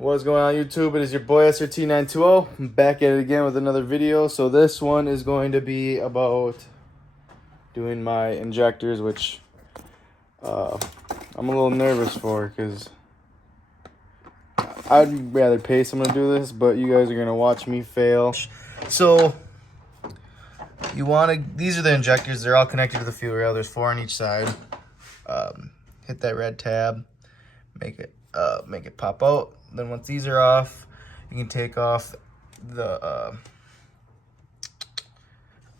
What's going on YouTube? It is your boy SRT920. I'm back at it again with another video. So this one is going to be about doing my injectors, which I'm a little nervous for because I'd rather pay someone to do this, but you guys are going to watch me fail. So you want to, these are the injectors. They're all connected to the fuel rail. There's 4 on each side. Hit that red tab, make it pop out. Then once these are off, you can take off the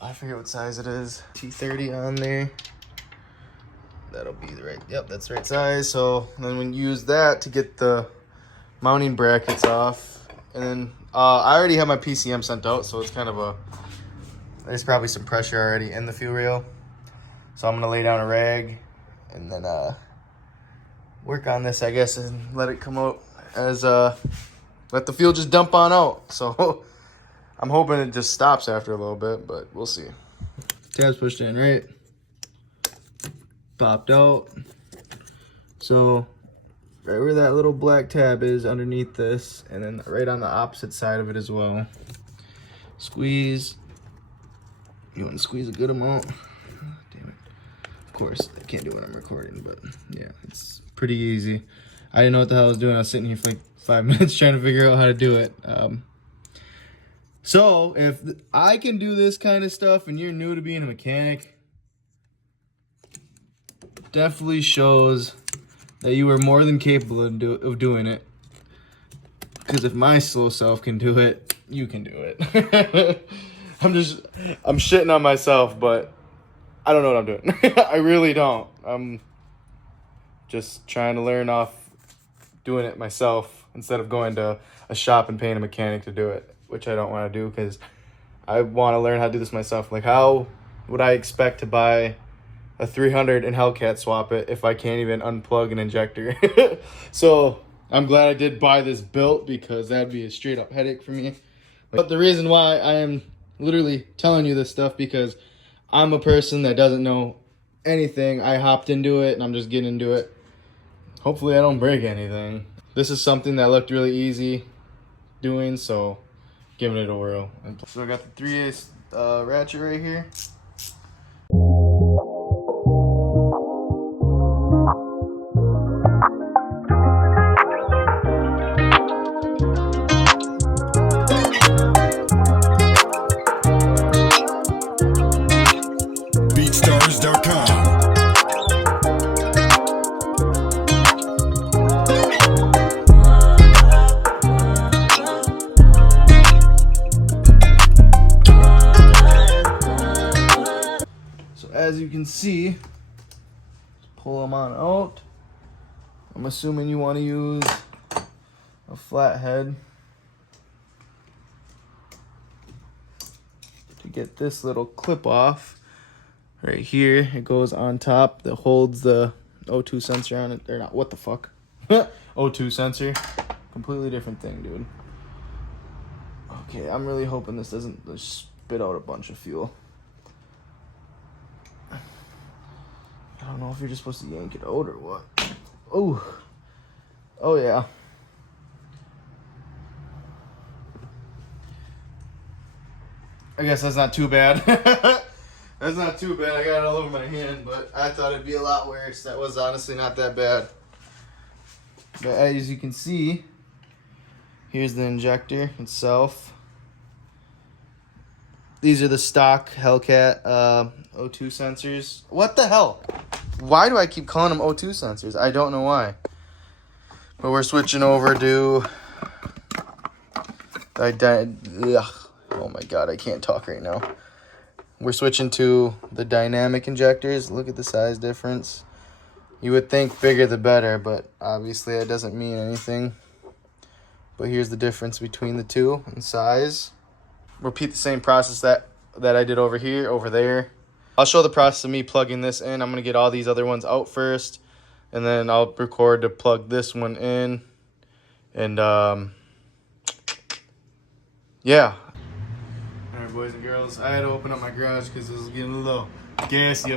I forget what size it is, T30 on there. That'll be the right, yep, that's the right size. So then we use that to get the mounting brackets off. And then I already have my PCM sent out, so it's kind of there's probably some pressure already in the fuel rail. So I'm gonna lay down a rag and then work on this, I guess, and let it come out as let the fuel just dump on out. So I'm hoping it just stops after a little bit, but we'll see. Tab's pushed in, right? Popped out. So right where that little black tab is underneath this, and then right on the opposite side of it as well. Squeeze. You want to squeeze a good amount. Damn it. Of course, I can't do it when I'm recording, but yeah, it's pretty easy. I didn't know what the hell I was doing. I was sitting here for like 5 minutes trying to figure out how to do it. So if I can do this kind of stuff and you're new to being a mechanic, definitely shows that you are more than capable of doing it. Because if my slow self can do it, you can do it. I'm shitting on myself, but I don't know what I'm doing. I really don't. I'm just trying to learn off doing it myself instead of going to a shop and paying a mechanic to do it, which I don't want to do because I want to learn how to do this myself. Like, how would I expect to buy a 300 and hellcat swap it if I can't even unplug an injector? So I'm glad I did buy this built because that'd be a straight up headache for me. But the reason why I am literally telling you this stuff because I'm a person that doesn't know anything. I hopped into it and I'm just getting into it. Hopefully I don't break anything. This is something that looked really easy doing, so giving it a whirl. So I got the 3/8 ratchet right here. As you can see, pull them on out. I'm assuming you want to use a flat head to get this little clip off. Right here, it goes on top that holds the O2 sensor on it. Or not, what the fuck? O2 sensor. Completely different thing, dude. Okay, I'm really hoping this doesn't just spit out a bunch of fuel. I don't know if you're just supposed to yank it out or what. Oh. Oh, yeah. I guess that's not too bad. That's not too bad. I got it all over my hand, but I thought it'd be a lot worse. That was honestly not that bad. But as you can see, here's the injector itself. These are the stock hellcat O2 sensors. What the hell? Why do I keep calling them O2 sensors? I don't know why. But we're switching over to... Oh my god, I can't talk right now. We're switching to the dynamic injectors. Look at the size difference. You would think bigger the better, but obviously that doesn't mean anything. But here's the difference between the two in size. Repeat the same process that I did over there. I'll show the process of me plugging this in. I'm going to get all these other ones out first, and then I'll record to plug this one in. And, yeah. All right, boys and girls, I had to open up my garage because it was getting a little gassy.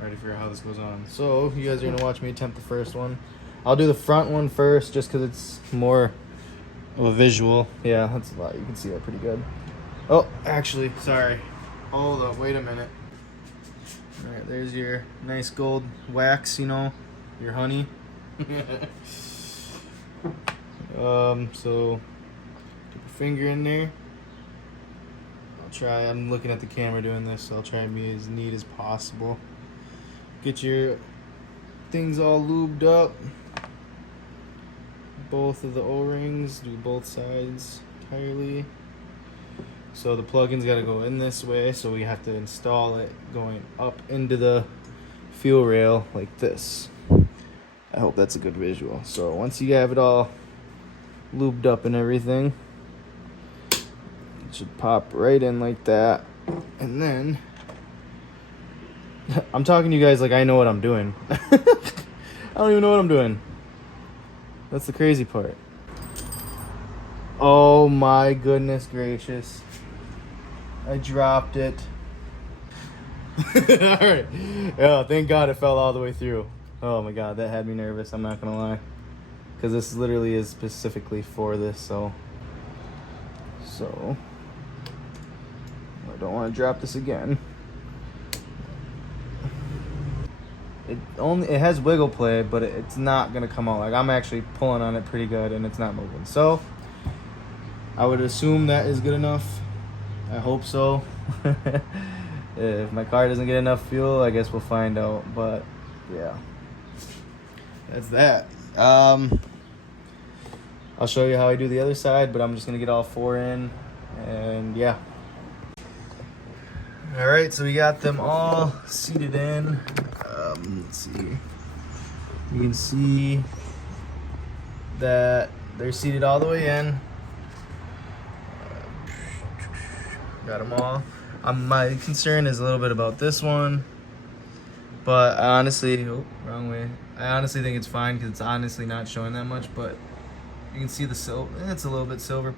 Ready to figure out how this goes on. So, you guys are going to watch me attempt the first one. I'll do the front one first just because it's more of a visual. Yeah, that's a lot. You can see that pretty good. Oh, actually, sorry. Hold up, wait a minute. All right, there's your nice gold wax, you know, your honey. So put your finger in there. I'll try, I'm looking at the camera doing this, so I'll try and be as neat as possible. Get your things all lubed up. Both of the O-rings, do both sides entirely. So the plug-in's got to go in this way, so we have to install it going up into the fuel rail like this. I hope that's a good visual. So once you have it all lubed up and everything, it should pop right in like that. And then I'm talking to you guys like I know what I'm doing. I don't even know what I'm doing. That's the crazy part. Oh my goodness gracious. I dropped it. Alright. Yeah, thank God it fell all the way through. Oh my God, that had me nervous, I'm not gonna lie. Because this literally is specifically for this, so I don't want to drop this again. It has wiggle play, but it's not gonna come out. Like, I'm actually pulling on it pretty good and it's not moving. So I would assume that is good enough. I hope so. If my car doesn't get enough fuel, I guess we'll find out. But yeah, that's that. I'll show you how I do the other side, but I'm just gonna get all four in, and yeah. All right, so we got them all seated in. Let's see. You can see that they're seated all the way in. Got them all. My concern is a little bit about this one, but I honestly, wrong way. I honestly think it's fine because it's honestly not showing that much, but you can see the silver. It's a little bit silver.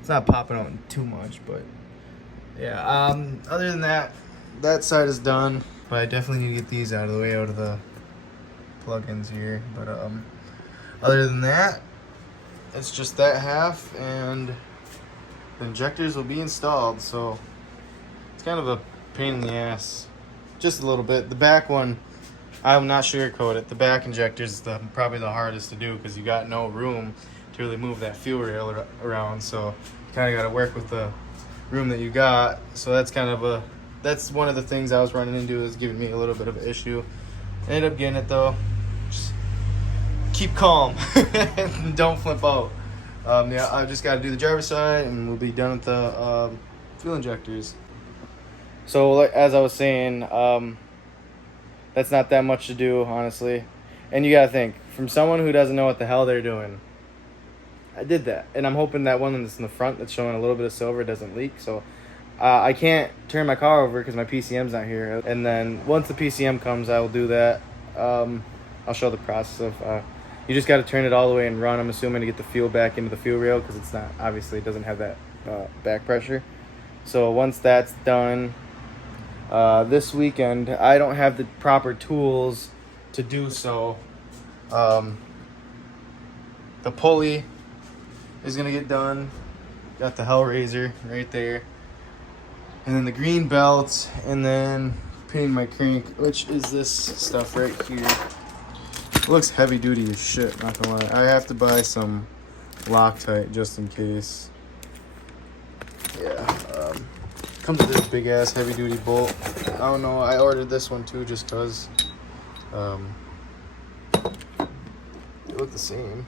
It's not popping out too much, but yeah. Other than that, that side is done. But I definitely need to get these out of the way, out of the plugins here. But other than that, it's just that half, and the injectors will be installed. So it's kind of a pain in the ass, just a little bit. The back one, I'm not sugarcoat it. The back injectors is probably the hardest to do because you got no room to really move that fuel rail around. So you kind of got to work with the room that you got. So that's one of the things I was running into, is giving me a little bit of an issue. Ended up getting it though. Just keep calm. Don't flip out. Yeah, I just got to do the driver's side and we'll be done with the fuel injectors. So as I was saying, that's not that much to do, honestly. And you got to think, from someone who doesn't know what the hell they're doing, I did that. And I'm hoping that one that's in the front that's showing a little bit of silver doesn't leak. So I can't turn my car over because my PCM's not here. And then once the PCM comes, I will do that. I'll show the process of... you just got to turn it all the way and run, I'm assuming, to get the fuel back into the fuel rail, because it's not, obviously, it doesn't have that back pressure. So once that's done, this weekend, I don't have the proper tools to do so. The pulley is going to get done. Got the Hellraiser right there. And then the green belt, and then painting my crank, which is this stuff right here. It looks heavy duty as shit, not gonna lie. I have to buy some Loctite just in case. Yeah, comes with this big ass heavy duty bolt. I don't know, I ordered this one too just cause they look the same.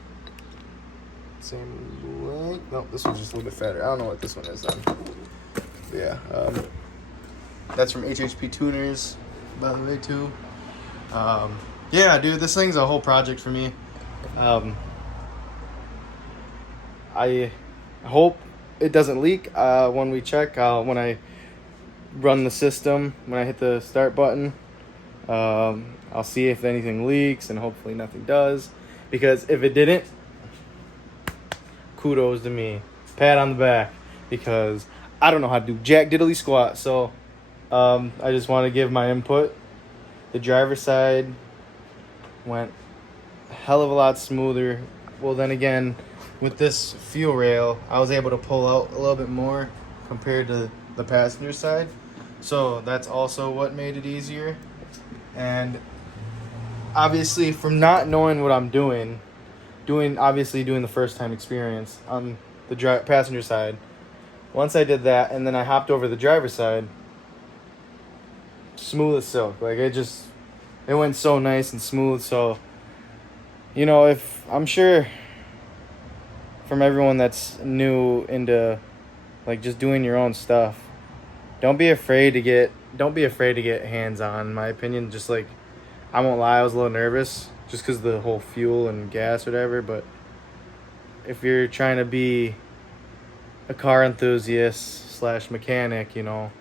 Same length. Nope, this one's just a little bit fatter. I don't know what this one is then. But yeah, that's from HHP Tuners, by the way, too. Yeah, dude, this thing's a whole project for me. I hope it doesn't leak when we check. When I run the system, when I hit the start button, I'll see if anything leaks, and hopefully nothing does. Because if it didn't, kudos to me. Pat on the back. Because I don't know how to do jack diddly squat. So I just want to give my input. The driver's side went hell of a lot smoother. Well, then again, with this fuel rail, I was able to pull out a little bit more compared to the passenger side. So that's also what made it easier. And obviously, from not knowing what I'm doing the first time experience on the passenger side, once I did that and then I hopped over the driver's side, smooth as silk. Like it went so nice and smooth. So, you know, if I'm sure from everyone that's new into like just doing your own stuff, don't be afraid to get hands on. In my opinion, just like, I won't lie, I was a little nervous just because of the whole fuel and gas or whatever. But if you're trying to be a car enthusiast / mechanic, you know,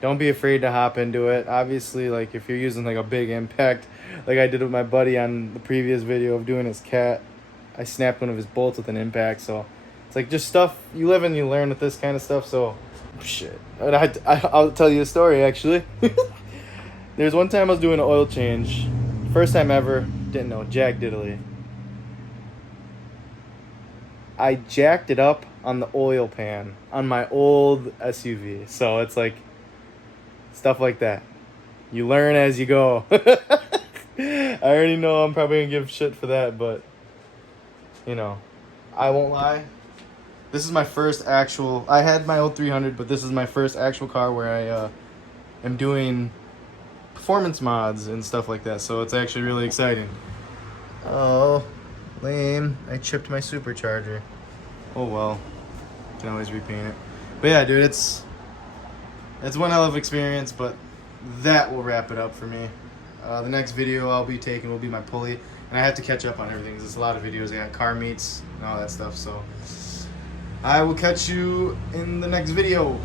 don't be afraid to hop into it. Obviously, like if you're using like a big impact, like I did with my buddy on the previous video of doing his cat, I snapped one of his bolts with an impact. So it's like just stuff you live and you learn with this kind of stuff. So shit, and I'll tell you a story actually. There's one time I was doing an oil change, first time ever, didn't know jack diddly. I jacked it up on the oil pan on my old SUV. So it's like stuff like that. You learn as you go. I already know I'm probably gonna give shit for that, but you know, I won't lie. This is my first actual. I had my old 300, but this is my first actual car where I am doing performance mods and stuff like that. So it's actually really exciting. Oh, lame! I chipped my supercharger. Oh well, can always repaint it. But yeah, dude, it's one hell of experience. But that will wrap it up for me. The next video I'll be taking will be my pulley, and I have to catch up on everything. There's a lot of videos. I got car meets and all that stuff. So I will catch you in the next video.